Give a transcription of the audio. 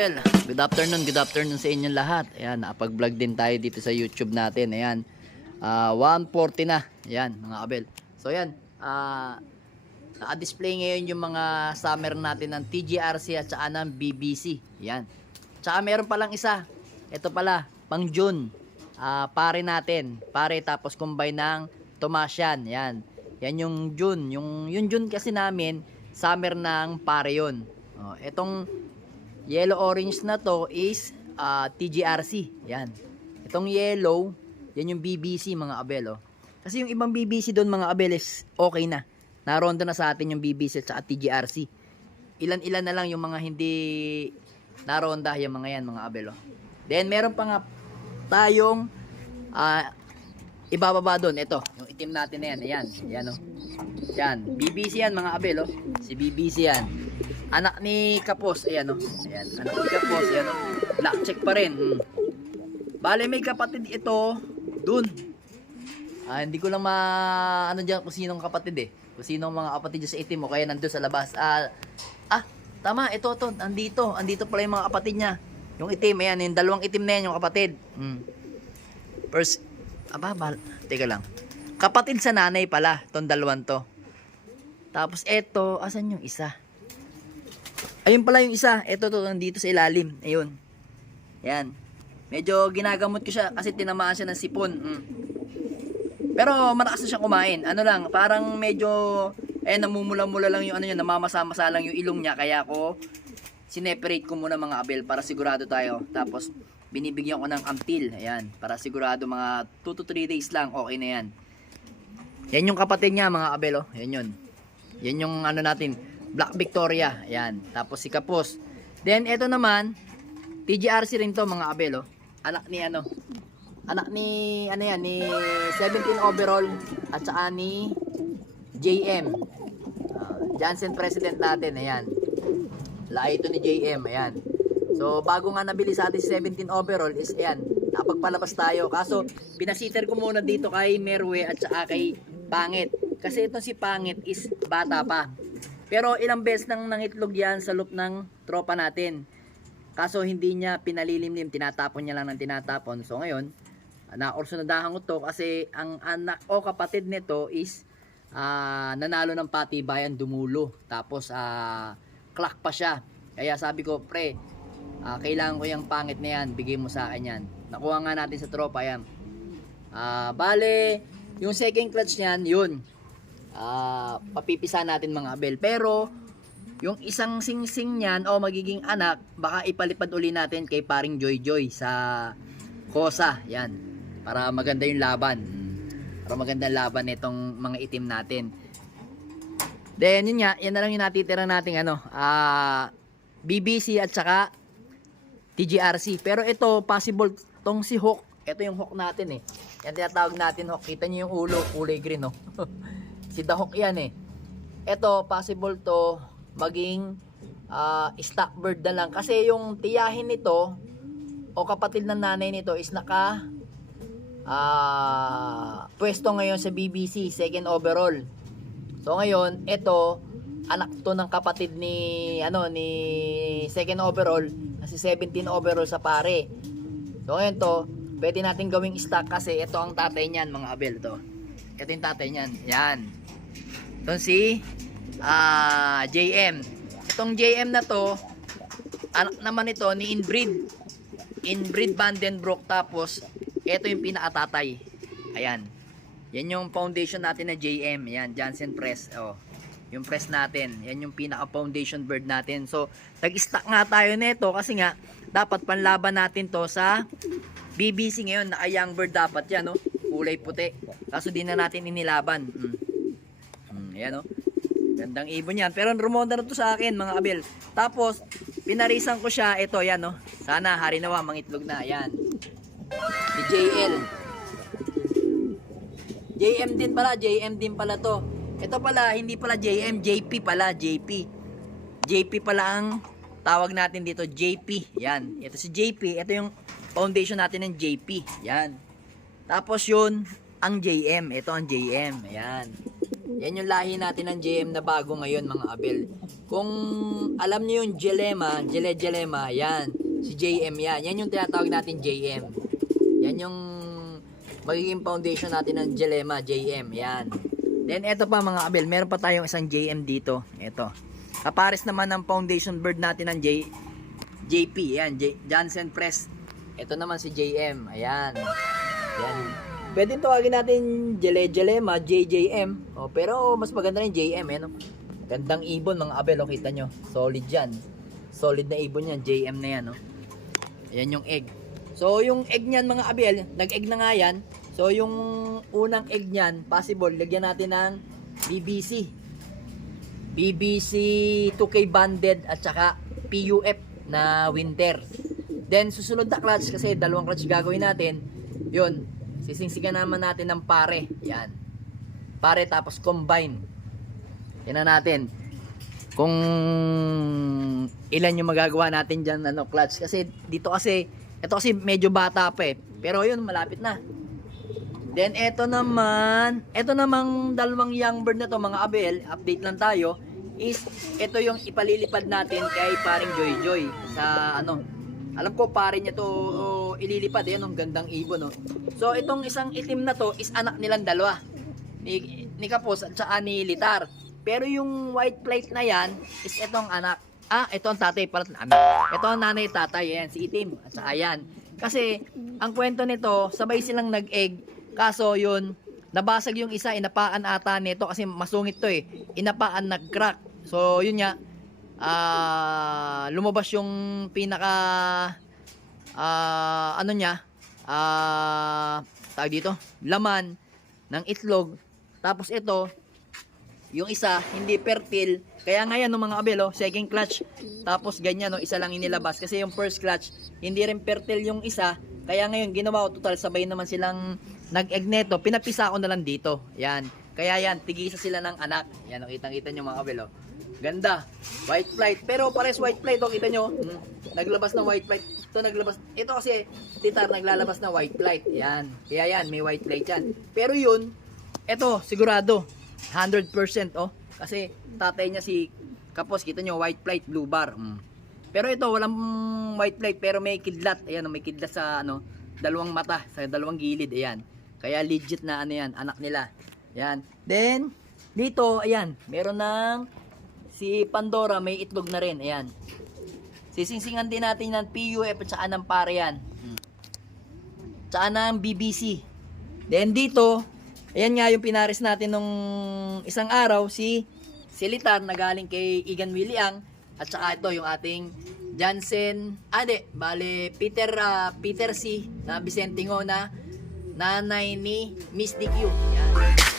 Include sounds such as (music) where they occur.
Abel, good afternoon, good afternoon sa inyong lahat. Ayan, nakapag-vlog din tayo dito sa YouTube natin. Ayan, ah 140 na. Ayan, mga Abel. So ayan, ah naka-display ngayon yung mga summer natin ng TGRC at saka ng BBC. Ayan. Tsaka meron palang isa. Ito pala, pang June. Ah, pare natin. Pare tapos combine ng Tomasian. Ayan. Yan yung June. Yung, yung June kasi namin, summer ng pare yun. Oh, itong yellow orange na to is ah, TGRC. Yan. Itong yellow, yan yung BBC mga abel. Oh. Kasi yung ibang BBC doon mga abel is okay na. Narondo na sa atin yung BBC at TGRC. Ilan-ilan na lang yung mga hindi naronda yung mga yan mga abel. Oh. Then meron pa nga tayong ah, ibababa doon. Ito, yung itim natin na yan. Ayan, ayan oh. Yan, BBC yan mga abel oh. Si BBC yan. Anak ni Kapos, ayan oh. Ayan, anak ni Kapos, ayan oh. Black check pa rin. Hmm. Bale may kapatid ito dun. Ah, hindi ko lang ma ano diyan kung sinong kapatid eh. Kung sinong mga kapatid dyan sa itim o kaya nandoon sa labas. Ah, ah, tama, ito to, andito, andito pala yung mga kapatid niya. Yung itim, ayan, yung dalawang itim na yan, yung kapatid. Hmm. First, aba, teka lang. Kapatid sa nanay pala, tong dalawang to. Tapos eto, asan yung isa? Ayun pala yung isa. Ito to, nandito sa ilalim. Ayun. Yan. Medyo ginagamot ko siya kasi tinamaan siya ng sipon. Mm. Pero malakas na siya kumain. Ano lang, parang medyo eh namumula-mula lang yung ano niya, namamasa-masa lang yung ilong niya kaya ko sineparate ko muna mga abel para sigurado tayo. Tapos binibigyan ko ng ampil. Ayan, para sigurado mga 2 to 3 days lang okay na yan. Yan yung kapatid niya mga abel oh. Yan yun. Yan yung ano natin, Black Victoria. Ayan. Tapos si Kapos. Then ito naman, TGRC rin to mga abel oh. Anak ni ano? Anak ni ano yan ni 17 overall at saka ni JM. Ah, Johnson President natin, ayan. Lahi ito ni JM, ayan. So, bago nga nabili sa atin si 17 overall is, ayan, napagpalabas tayo. Kaso, pinasiter ko muna dito kay Merwe at saka kay Pangit. Kasi itong si Pangit is bata pa. Pero ilang beses nang nangitlog yan sa loop ng tropa natin. Kaso hindi niya pinalilimlim, tinatapon niya lang ng tinatapon. So ngayon, naorsunadahan ko to kasi ang anak o kapatid nito is ah, nanalo ng patibayan dumulo. Tapos ah, clock pa siya. Kaya sabi ko, pre, ah, kailangan ko yung pangit na yan, bigay mo sa akin yan. Nakuha nga natin sa tropa yan. Ah, bale, yung second clutch niyan, yun. Ah, papipisa natin mga abel. Pero, yung isang sing-sing niyan o magiging anak, baka ipalipad uli natin kay paring Joy Joy sa Kosa. Yan. Para maganda yung laban. Para maganda laban nitong mga itim natin. Then, yun nga, yan na lang yung natitira nating ano, ah, BBC at saka TGRC. Pero ito, possible tong si Hawk. Ito yung Hawk natin eh. Yan tinatawag natin Hawk. Kita niyo yung ulo, kulay green oh. (laughs) si Hawk yan eh. Ito, possible to maging ah, stock bird na lang. Kasi yung tiyahin nito, o kapatid ng nanay nito is naka ah pwesto ngayon sa BBC, second overall. So ngayon, ito anak to ng kapatid ni ano ni second overall na si 17 overall sa pare. So ngayon to, pwede natin gawing stock kasi ito ang tatay niyan mga abel to. Ito yung tatay niyan. Yan. Ito si ah JM. Itong JM na to, anak naman ito ni inbreed. Inbreed Vandenbroek tapos ito yung pinakatatay. Ayan. Yan yung foundation natin na JM. Yan, Johnson Press. Oh. Yung press natin. Yan yung pinaka foundation bird natin. So, nag-stock nga tayo nito kasi nga dapat panlaban natin to sa BBC ngayon. Naka young bird dapat yan, no? Kulay puti. Kaso di na natin inilaban. Mm. Mm, ayan, no? Gandang ibon yan. Pero rumonda na to sa akin, mga abel. Tapos, pinarisan ko siya. Ito, yan, no? Sana, harinawa, mangitlog na. Yan. Si JL. JM din pala, JM din pala to. Ito pala, hindi pala JM, JP pala, JP. JP pala ang tawag natin dito, JP. Yan. Ito si JP, ito yung foundation natin ng JP. Yan. Tapos yun, ang JM. Ito ang JM. Ayan. Yan yung lahi natin ng JM na bago ngayon mga abel. Kung alam niyo yung Jelema, Jele Jelema, yan. Si JM yan. Yan yung tinatawag natin JM. Yan yung magiging foundation natin ng Jelema, JM. Yan. Then eto pa mga abel, meron pa tayong isang JM dito. Ito. Kapares naman ng foundation bird natin ng J JP. Yan, J Johnson Press. Ito naman si JM. Ayan. Yan. Pwede tawagin natin Jele Jelema, JJM. Oh, pero mas maganda rin JM, eh, no? Gandang ibon mga abel, oh, kita nyo. Solid yan. Solid na ibon yan, JM na yan, no? Ayan yung egg. So, yung egg niyan mga abel, nag-egg na nga yan. So, yung unang egg niyan, possible, lagyan natin ng BBC. BBC 2K banded at saka PUF na winter. Then, susunod na clutch kasi dalawang clutch gagawin natin. Yun, sisingsigan naman natin ng pare. Yan. Pare tapos combine. Yan na natin. Kung ilan yung magagawa natin dyan, ano, clutch. Kasi dito kasi, ito kasi medyo bata pa eh. Pero yun, malapit na. Then, eto naman, eto namang dalawang young bird na to, mga abel, update lang tayo, is, ito yung ipalilipad natin kay paring Joy Joy sa, ano, alam ko pare niya to oh, ililipad, yan, ang gandang ibon, no. So, itong isang itim na to is anak nilang dalawa. Ni, ni Kapos at saka ni Litar. Pero yung white plate na yan is itong anak. Ah, ito ang tatay pala. Anak. Ito ang nanay tatay. Yan, si Itim. At saka yan. Kasi, ang kwento nito, sabay silang nag-egg. Kaso yun, nabasag yung isa, inapaan ata nito kasi masungit to eh. Inapaan nag-crack. So, yun nga. Ah, lumabas yung pinaka ah, ano niya? Ah, tawag dito, laman ng itlog. Tapos ito, yung isa hindi fertile. Kaya nga yan no, mga abelo second clutch. Tapos ganyan no isa lang inilabas. Kasi yung first clutch hindi rin fertile yung isa. Kaya ngayon ginawa ko total sabay naman silang nag-egg neto pinapisa ko na lang dito. Yan. Kaya yan tigisa sila ng anak. Yan kitang kita nyo mga abelo. Ganda. White flight. Pero pares white flight oh kita nyo. Hmm, naglabas ng white flight ito naglabas ito kasi titar naglalabas na white flight yan kaya yan may white flight yan pero yun ito sigurado 100% oh. Kasi tatay niya si Kapos, kita nyo, white plate, blue bar. Mm. Pero ito, walang white plate, pero may kidlat. Ayan, oh, may kidlat sa ano, dalawang mata, sa dalawang gilid. Ayan. Kaya legit na ano yan, anak nila. Ayan. Then, dito, ayan, meron ng si Pandora, may itlog na rin. Ayan. Sisingsingan din natin ng PUF at saka ng pare yan. Mm. Tsaka ng BBC. Then dito, ayan nga yung pinares natin nung isang araw, si Silitar na galing kay Igan Williang. At saka ito yung ating Jansen, ade, bale, Peter, ah, Peter C. na Vicente Ngo na nanay ni Miss DQ. Yan.